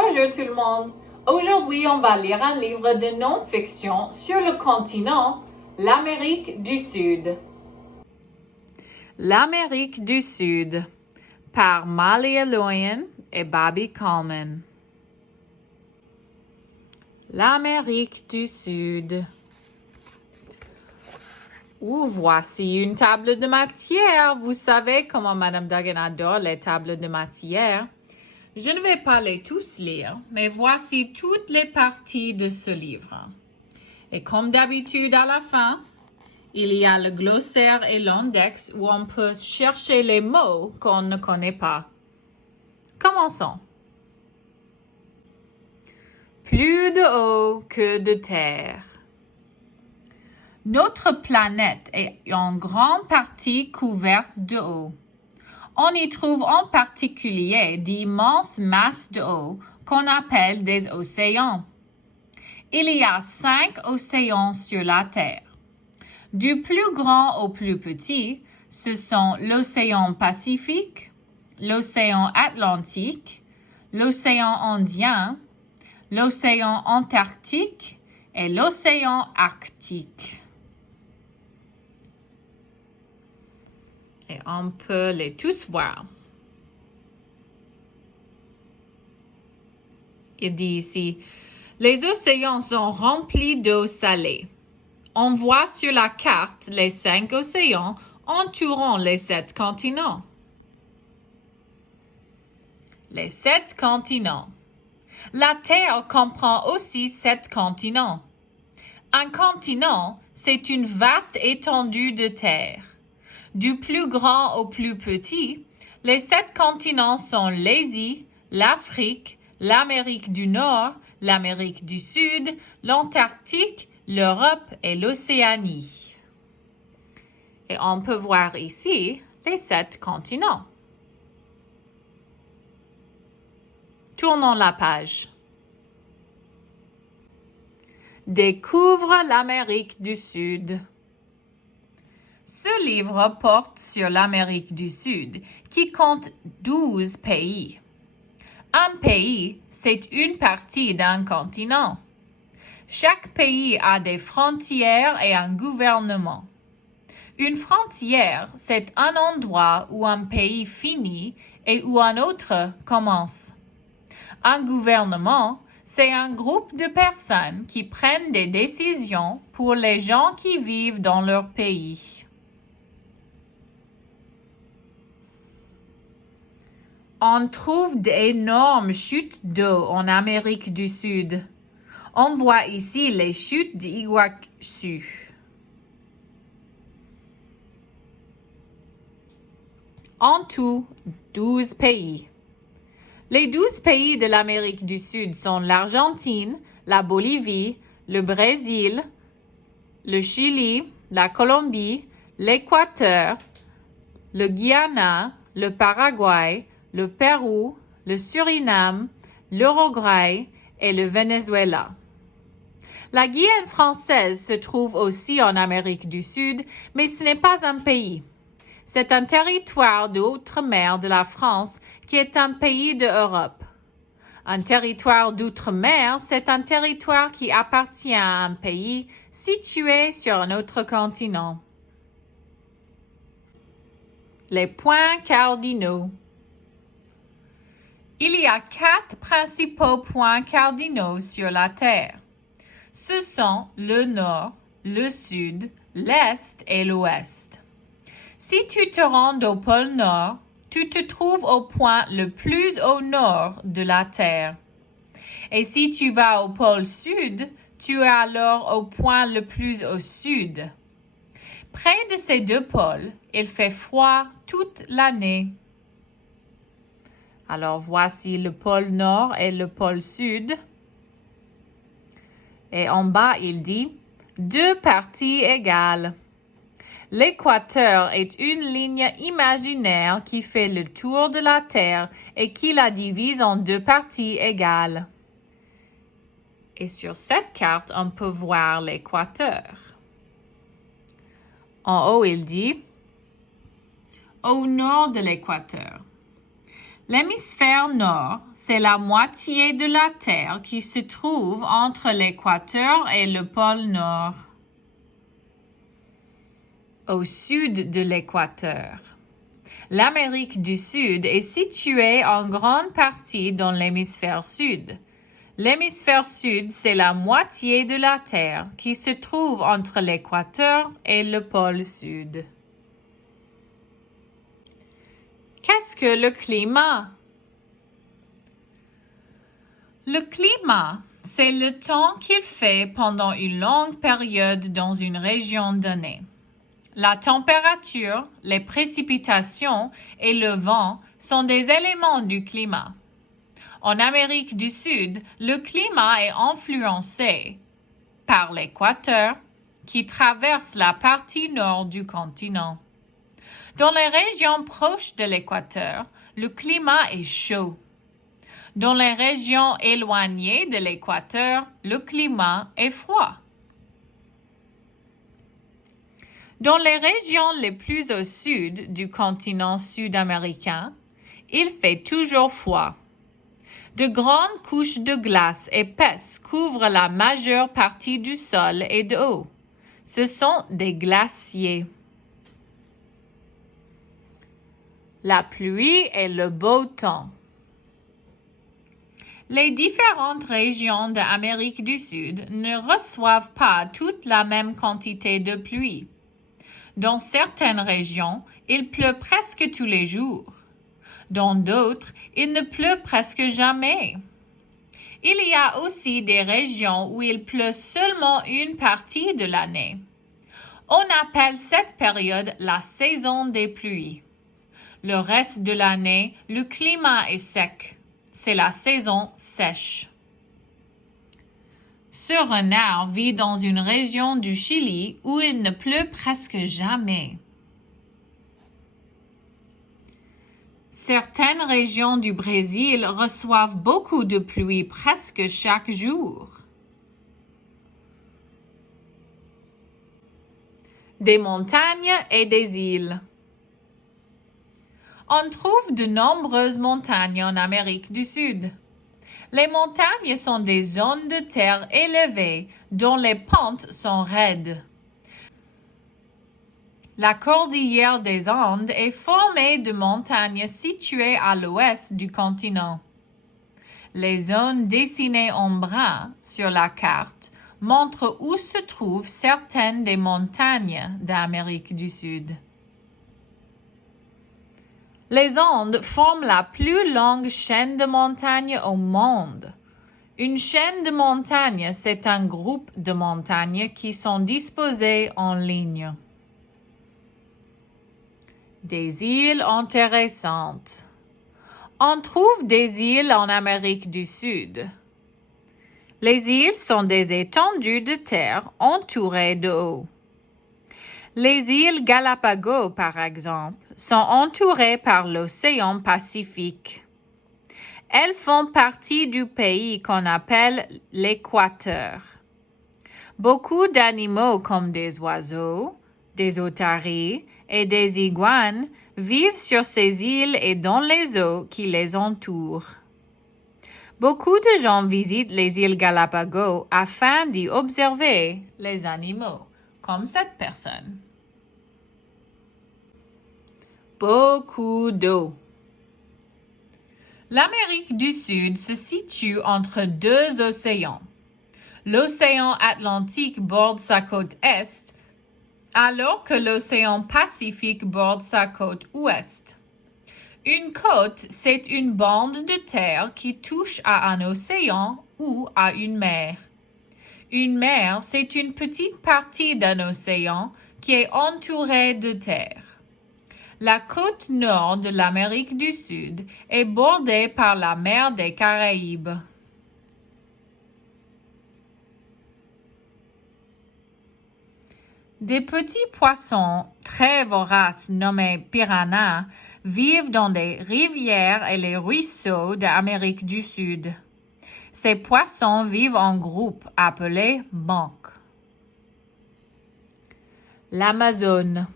Bonjour tout le monde. Aujourd'hui, on va lire un livre de non-fiction sur le continent, l'Amérique du Sud. L'Amérique du Sud par Malia Loyen et Bobby Coleman. L'Amérique du Sud. Voici une table de matière. Vous savez comment Madame Duggan adore les tables de matière. Je ne vais pas les tous lire, mais voici toutes les parties de ce livre. Et comme d'habitude à la fin, il y a le glossaire et l'index où on peut chercher les mots qu'on ne connaît pas. Commençons. Plus de eau que de terre. Notre planète est en grande partie couverte d'eau. On y trouve en particulier d'immenses masses d'eau qu'on appelle des océans. Il y a 5 océans sur la Terre. Du plus grand au plus petit, ce sont l'océan Pacifique, l'océan Atlantique, l'océan Indien, l'océan Antarctique et l'océan Arctique. Et on peut les tous voir. Il dit ici, les océans sont remplis d'eau salée. On voit sur la carte les 5 océans entourant les 7 continents. Les 7 continents. La Terre comprend aussi 7 continents. Un continent, c'est une vaste étendue de terre. Du plus grand au plus petit, les 7 continents sont l'Asie, l'Afrique, l'Amérique du Nord, l'Amérique du Sud, l'Antarctique, l'Europe et l'Océanie. Et on peut voir ici les 7 continents. Tournons la page. Découvre l'Amérique du Sud. Ce livre porte sur l'Amérique du Sud, qui compte 12 pays. Un pays, c'est une partie d'un continent. Chaque pays a des frontières et un gouvernement. Une frontière, c'est un endroit où un pays finit et où un autre commence. Un gouvernement, c'est un groupe de personnes qui prennent des décisions pour les gens qui vivent dans leur pays. On trouve d'énormes chutes d'eau en Amérique du Sud. On voit ici les chutes d'Iguaçu. En tout, 12 pays. Les 12 pays de l'Amérique du Sud sont l'Argentine, la Bolivie, le Brésil, le Chili, la Colombie, l'Équateur, le Guyana, le Paraguay, le Pérou, le Suriname, l'Uruguay et le Venezuela. La Guyane française se trouve aussi en Amérique du Sud, mais ce n'est pas un pays. C'est un territoire d'outre-mer de la France qui est un pays d'Europe. Un territoire d'outre-mer, c'est un territoire qui appartient à un pays situé sur un autre continent. Les points cardinaux. Il y a 4 principaux points cardinaux sur la Terre. Ce sont le nord, le sud, l'est et l'ouest. Si tu te rends au pôle nord, tu te trouves au point le plus au nord de la Terre. Et si tu vas au pôle sud, tu es alors au point le plus au sud. Près de ces 2 pôles, il fait froid toute l'année. Alors voici le pôle nord et le pôle sud. Et en bas, il dit 2 parties égales. L'équateur est une ligne imaginaire qui fait le tour de la Terre et qui la divise en 2 parties égales. Et sur cette carte, on peut voir l'équateur. En haut, il dit au nord de l'équateur. L'hémisphère nord, c'est la moitié de la Terre qui se trouve entre l'équateur et le pôle nord, au sud de l'équateur. L'Amérique du Sud est située en grande partie dans l'hémisphère sud. L'hémisphère sud, c'est la moitié de la Terre qui se trouve entre l'équateur et le pôle sud. Qu'est-ce que le climat? Le climat, c'est le temps qu'il fait pendant une longue période dans une région donnée. La température, les précipitations et le vent sont des éléments du climat. En Amérique du Sud, le climat est influencé par l'équateur qui traverse la partie nord du continent. Dans les régions proches de l'équateur, le climat est chaud. Dans les régions éloignées de l'équateur, le climat est froid. Dans les régions les plus au sud du continent sud-américain, il fait toujours froid. De grandes couches de glace épaisse couvrent la majeure partie du sol et de l'eau. Ce sont des glaciers. La pluie et le beau temps. Les différentes régions d'Amérique du Sud ne reçoivent pas toute la même quantité de pluie. Dans certaines régions, il pleut presque tous les jours. Dans d'autres, il ne pleut presque jamais. Il y a aussi des régions où il pleut seulement une partie de l'année. On appelle cette période la saison des pluies. Le reste de l'année, le climat est sec. C'est la saison sèche. Ce renard vit dans une région du Chili où il ne pleut presque jamais. Certaines régions du Brésil reçoivent beaucoup de pluie presque chaque jour. Des montagnes et des îles. On trouve de nombreuses montagnes en Amérique du Sud. Les montagnes sont des zones de terre élevées dont les pentes sont raides. La cordillère des Andes est formée de montagnes situées à l'ouest du continent. Les zones dessinées en brun sur la carte montrent où se trouvent certaines des montagnes d'Amérique du Sud. Les Andes forment la plus longue chaîne de montagnes au monde. Une chaîne de montagnes, c'est un groupe de montagnes qui sont disposées en ligne. Des îles intéressantes. On trouve des îles en Amérique du Sud. Les îles sont des étendues de terre entourées d'eau. Les îles Galapagos, par exemple, sont entourées par l'océan Pacifique. Elles font partie du pays qu'on appelle l'Équateur. Beaucoup d'animaux comme des oiseaux, des otaries et des iguanes vivent sur ces îles et dans les eaux qui les entourent. Beaucoup de gens visitent les îles Galapagos afin d'y observer les animaux, comme cette personne. Beaucoup d'eau. L'Amérique du Sud se situe entre deux océans. L'océan Atlantique borde sa côte est, alors que l'océan Pacifique borde sa côte ouest. Une côte, c'est une bande de terre qui touche à un océan ou à une mer. Une mer, c'est une petite partie d'un océan qui est entourée de terre. La côte nord de l'Amérique du Sud est bordée par la mer des Caraïbes. Des petits poissons très voraces nommés piranhas vivent dans les rivières et les ruisseaux d'Amérique du Sud. Ces poissons vivent en groupes appelés bancs. L'Amazone.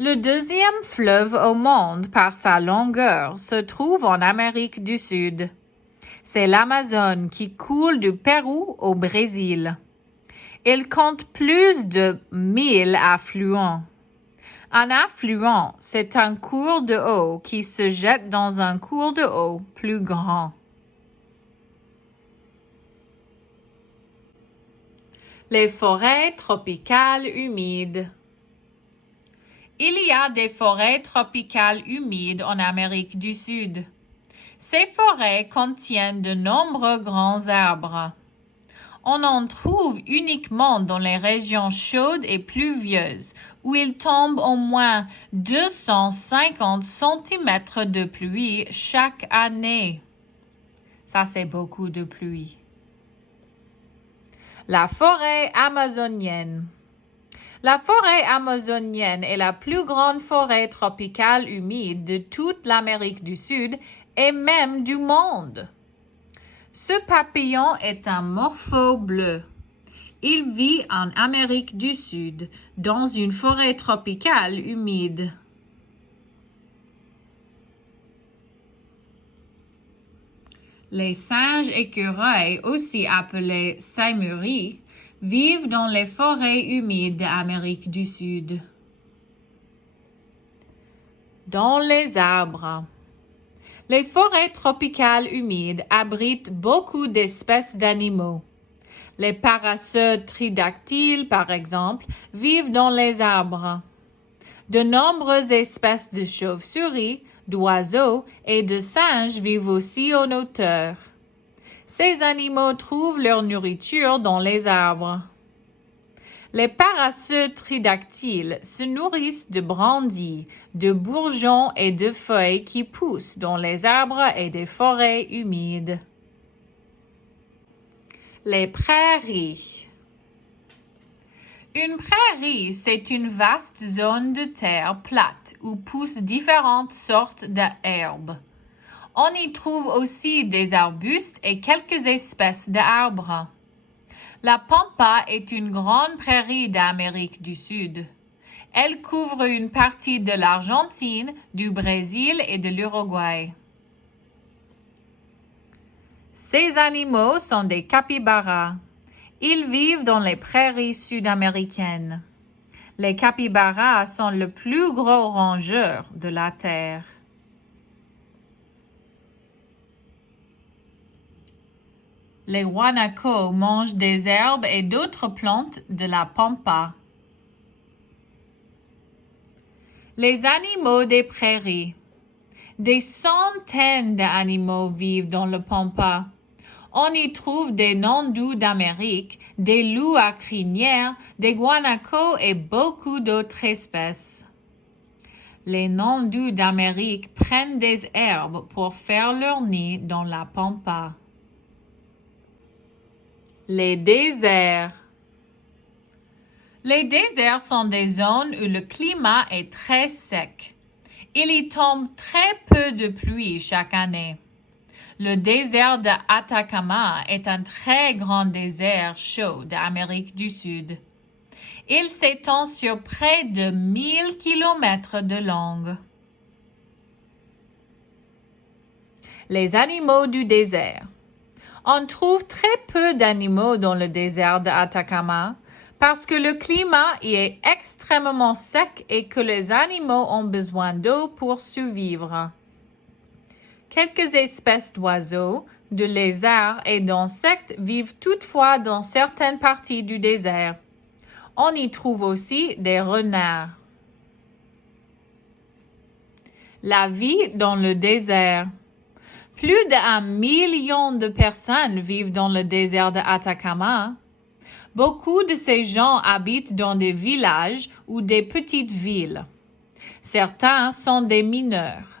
Le deuxième fleuve au monde par sa longueur se trouve en Amérique du Sud. C'est l'Amazone qui coule du Pérou au Brésil. Il compte plus de 1000 affluents. Un affluent, c'est un cours de eau qui se jette dans un cours de eau plus grand. Les forêts tropicales humides. Il y a des forêts tropicales humides en Amérique du Sud. Ces forêts contiennent de nombreux grands arbres. On en trouve uniquement dans les régions chaudes et pluvieuses, où il tombe au moins 250 cm de pluie chaque année. Ça, c'est beaucoup de pluie. La forêt amazonienne. La forêt amazonienne est la plus grande forêt tropicale humide de toute l'Amérique du Sud et même du monde. Ce papillon est un morpho bleu. Il vit en Amérique du Sud, dans une forêt tropicale humide. Les singes écureuils, aussi appelés saimuris, vivent dans les forêts humides d'Amérique du Sud. Dans les arbres. Les forêts tropicales humides abritent beaucoup d'espèces d'animaux. Les paresseux tridactyles, par exemple, vivent dans les arbres. De nombreuses espèces de chauves-souris, d'oiseaux et de singes vivent aussi en hauteur. Ces animaux trouvent leur nourriture dans les arbres. Les paresseux tridactyles se nourrissent de brindilles, de bourgeons et de feuilles qui poussent dans les arbres et des forêts humides. Les prairies. Une prairie, c'est une vaste zone de terre plate où poussent différentes sortes d'herbes. On y trouve aussi des arbustes et quelques espèces d'arbres. La pampa est une grande prairie d'Amérique du Sud. Elle couvre une partie de l'Argentine, du Brésil et de l'Uruguay. Ces animaux sont des capybaras. Ils vivent dans les prairies sud-américaines. Les capybaras sont le plus gros rongeurs de la terre. Les guanacos mangent des herbes et d'autres plantes de la pampa. Les animaux des prairies. Des centaines d'animaux vivent dans le pampa. On y trouve des nandous d'Amérique, des loups à crinière, des guanacos et beaucoup d'autres espèces. Les nandous d'Amérique prennent des herbes pour faire leur nid dans la pampa. Les déserts. Les déserts sont des zones où le climat est très sec. Il y tombe très peu de pluie chaque année. Le désert de Atacama est un très grand désert chaud d'Amérique du Sud. Il s'étend sur près de 1000 kilomètres de long. Les animaux du désert. On trouve très peu d'animaux dans le désert de Atacama parce que le climat y est extrêmement sec et que les animaux ont besoin d'eau pour survivre. Quelques espèces d'oiseaux, de lézards et d'insectes vivent toutefois dans certaines parties du désert. On y trouve aussi des renards. La vie dans le désert. Plus d'1 million de personnes vivent dans le désert de Atacama. Beaucoup de ces gens habitent dans des villages ou des petites villes. Certains sont des mineurs.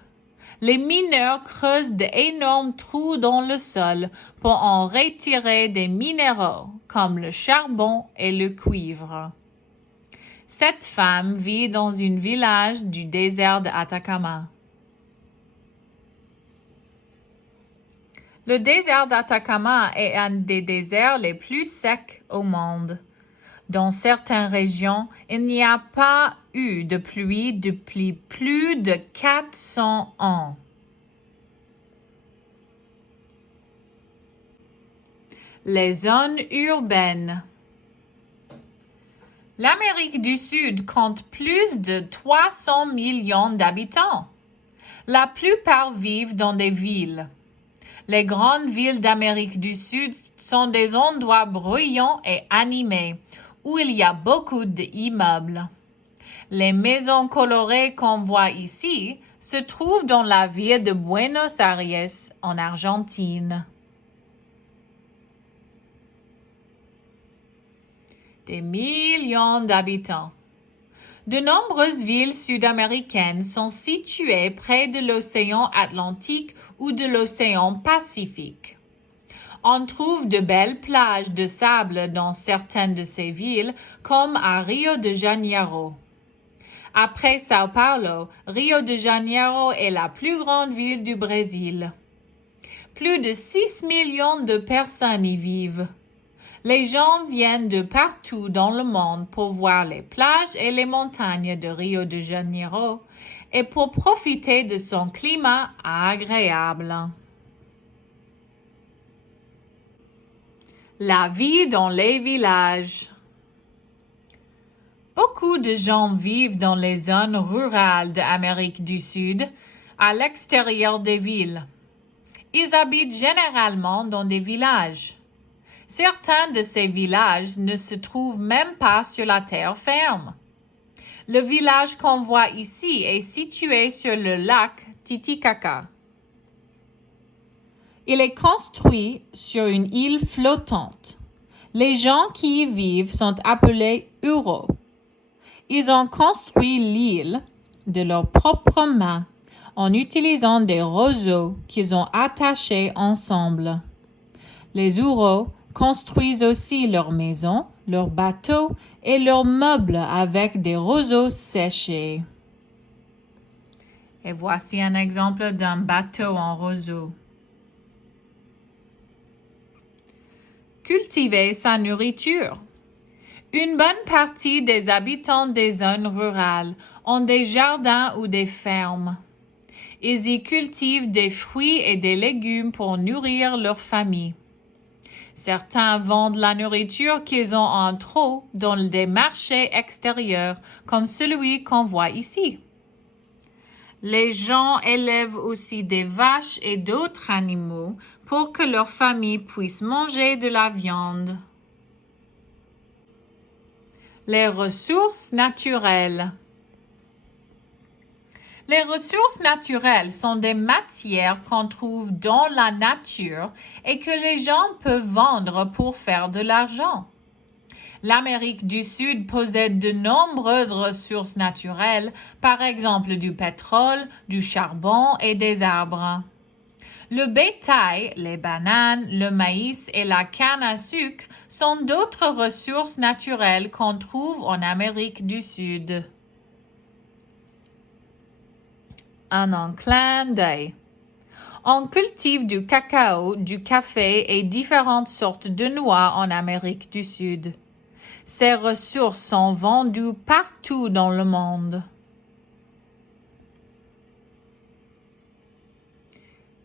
Les mineurs creusent d'énormes trous dans le sol pour en retirer des minéraux comme le charbon et le cuivre. Cette femme vit dans un village du désert de Atacama. Le désert d'Atacama est un des déserts les plus secs au monde. Dans certaines régions, il n'y a pas eu de pluie depuis plus de 400 ans. Les zones urbaines. L'Amérique du Sud compte plus de 300 millions d'habitants. La plupart vivent dans des villes. Les grandes villes d'Amérique du Sud sont des endroits bruyants et animés, où il y a beaucoup d'immeubles. Les maisons colorées qu'on voit ici se trouvent dans la ville de Buenos Aires, en Argentine. Des millions d'habitants. De nombreuses villes sud-américaines sont situées près de l'océan Atlantique ou de l'océan Pacifique. On trouve de belles plages de sable dans certaines de ces villes, comme à Rio de Janeiro. Après Sao Paulo, Rio de Janeiro est la plus grande ville du Brésil. Plus de 6 millions de personnes y vivent. Les gens viennent de partout dans le monde pour voir les plages et les montagnes de Rio de Janeiro et pour profiter de son climat agréable. La vie dans les villages. Beaucoup de gens vivent dans les zones rurales d'Amérique du Sud, à l'extérieur des villes. Ils habitent généralement dans des villages. Certains de ces villages ne se trouvent même pas sur la terre ferme. Le village qu'on voit ici est situé sur le lac Titicaca. Il est construit sur une île flottante. Les gens qui y vivent sont appelés Huros. Ils ont construit l'île de leurs propres mains en utilisant des roseaux qu'ils ont attachés ensemble. Les Huros construisent aussi leurs maisons, leurs bateaux et leurs meubles avec des roseaux séchés. Et voici un exemple d'un bateau en roseau. Cultiver sa nourriture. Une bonne partie des habitants des zones rurales ont des jardins ou des fermes. Ils y cultivent des fruits et des légumes pour nourrir leur famille. Certains vendent la nourriture qu'ils ont en trop dans des marchés extérieurs, comme celui qu'on voit ici. Les gens élèvent aussi des vaches et d'autres animaux pour que leur famille puisse manger de la viande. Les ressources naturelles. Les ressources naturelles sont des matières qu'on trouve dans la nature et que les gens peuvent vendre pour faire de l'argent. L'Amérique du Sud possède de nombreuses ressources naturelles, par exemple du pétrole, du charbon et des arbres. Le bétail, les bananes, le maïs et la canne à sucre sont d'autres ressources naturelles qu'on trouve en Amérique du Sud. Un clin d'œil. On cultive du cacao, du café et différentes sortes de noix en Amérique du Sud. Ces ressources sont vendues partout dans le monde.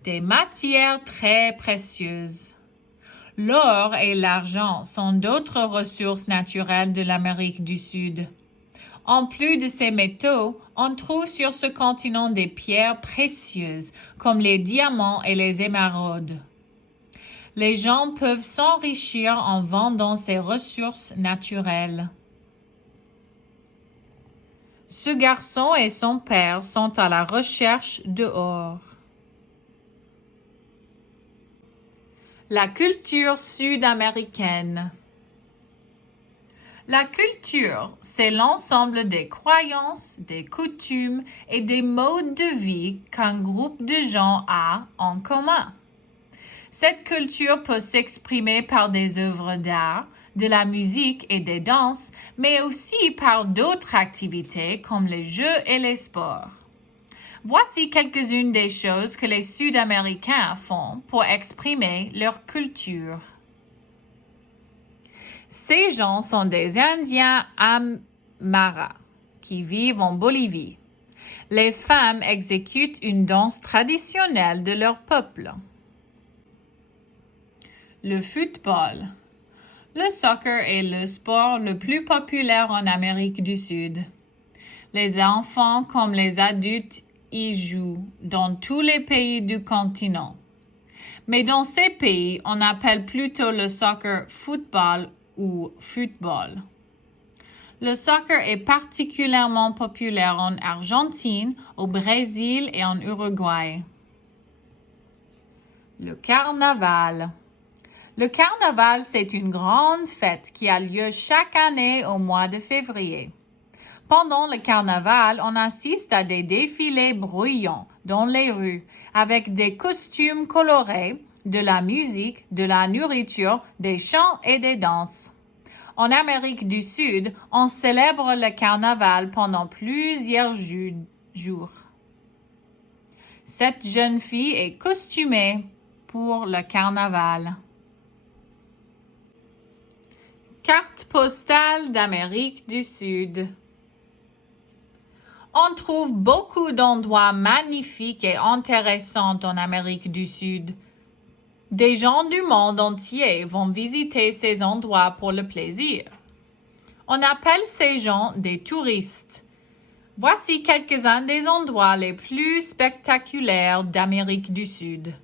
Des matières très précieuses. L'or et l'argent sont d'autres ressources naturelles de l'Amérique du Sud. En plus de ces métaux, on trouve sur ce continent des pierres précieuses comme les diamants et les émeraudes. Les gens peuvent s'enrichir en vendant ces ressources naturelles. Ce garçon et son père sont à la recherche de or. La culture sud-américaine. La culture, c'est l'ensemble des croyances, des coutumes et des modes de vie qu'un groupe de gens a en commun. Cette culture peut s'exprimer par des œuvres d'art, de la musique et des danses, mais aussi par d'autres activités comme les jeux et les sports. Voici quelques-unes des choses que les Sud-Américains font pour exprimer leur culture. Ces gens sont des Indiens Aymara qui vivent en Bolivie. Les femmes exécutent une danse traditionnelle de leur peuple. Le football. Le soccer est le sport le plus populaire en Amérique du Sud. Les enfants comme les adultes y jouent dans tous les pays du continent. Mais dans ces pays, on appelle plutôt le soccer football ou football. Le soccer est particulièrement populaire en Argentine, au Brésil et en Uruguay. Le carnaval. Le carnaval, c'est une grande fête qui a lieu chaque année au mois de février. Pendant le carnaval, on assiste à des défilés bruyants dans les rues avec des costumes colorés, de la musique, de la nourriture, des chants et des danses. En Amérique du Sud, on célèbre le carnaval pendant plusieurs jours. Cette jeune fille est costumée pour le carnaval. Carte postale d'Amérique du Sud. On trouve beaucoup d'endroits magnifiques et intéressants en Amérique du Sud. Des gens du monde entier vont visiter ces endroits pour le plaisir. On appelle ces gens des touristes. Voici quelques-uns des endroits les plus spectaculaires d'Amérique du Sud.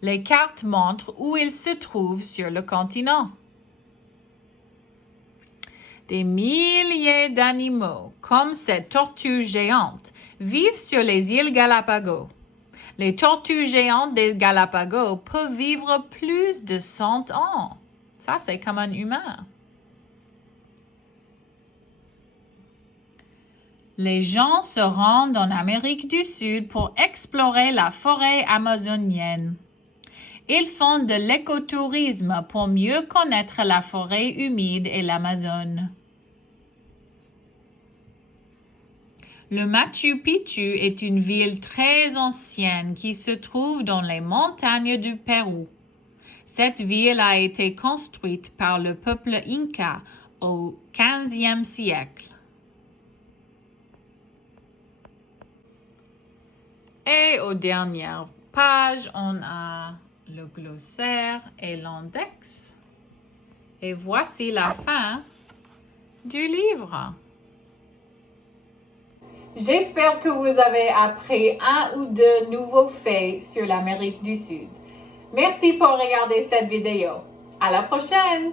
Les cartes montrent où ils se trouvent sur le continent. Des milliers d'animaux, comme cette tortue géante, vivent sur les îles Galapagos. Les tortues géantes des Galapagos peuvent vivre plus de 100 ans. Ça, c'est comme un humain. Les gens se rendent en Amérique du Sud pour explorer la forêt amazonienne. Ils font de l'écotourisme pour mieux connaître la forêt humide et l'Amazone. Le Machu Picchu est une ville très ancienne qui se trouve dans les montagnes du Pérou. Cette ville a été construite par le peuple Inca au XVe siècle. Et aux dernières pages, on a le glossaire et l'index. Et voici la fin du livre. J'espère que vous avez appris un ou deux nouveaux faits sur l'Amérique du Sud. Merci pour regarder cette vidéo. À la prochaine!